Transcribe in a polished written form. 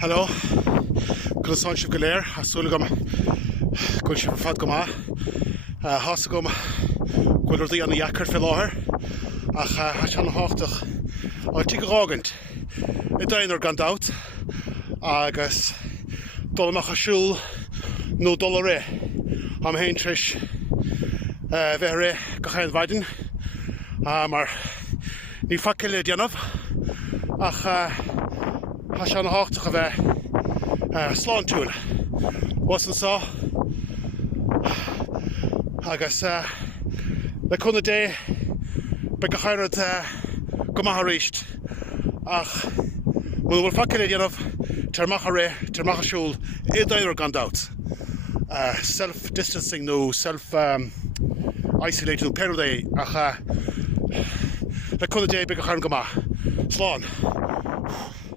Hello, go san sib go léir asúla gom go si fad go má hása gom gwyl rydw i an y iacr fel oher ach hasan hochtach o ti gogant y dain o'r gandawt agus dol mach a siwl no dol re am hein trish fe re gachain faiden mar ni ffacil y dianaf ach hasan hochtach a fe slán tŵl wasn sa agus le cwna de be gachairad go maith a ríist ach mwy wyl ffacil y dianaf ter mach a re ter mach a siwl i dain o'r gandawt self-distancing no self-isolated no perw ach le cwna de be gachairad go maith slán